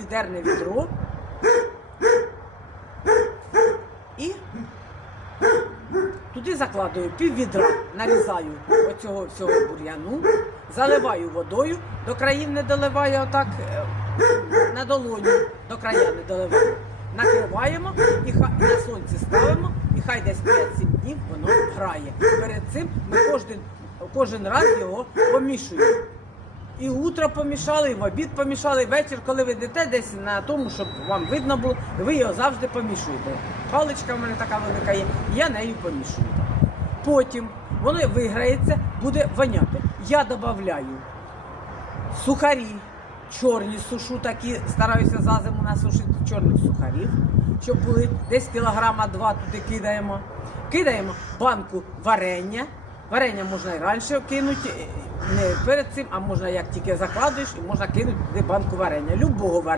двохвідерне відро і туди закладаю пів відра, нарізаю оцього всього бур'яну, заливаю водою, до країв не доливаю отак е, на долоні, до края не доливаю. Накриваємо і на сонці ставимо, і хай десь 5-7 днів воно грає. Перед цим ми кожен, кожен раз його помішуємо. І утро помішали, і в обід помішали, і вечір, коли ви йдете десь на тому, щоб вам видно було, ви його завжди помішуєте. Паличка в мене така велика є, я нею помішую. Потім воно виграється, буде воняти. Я додаю сухарі, чорні сушу такі, стараюся за зиму насушити чорних сухарів, щоб були десь кілограма два туди кидаємо. Кидаємо банку варення. Варення можна і раніше кинути, не перед цим, а можна як тільки закладуєш, і можна кинути банку варення, любого варення.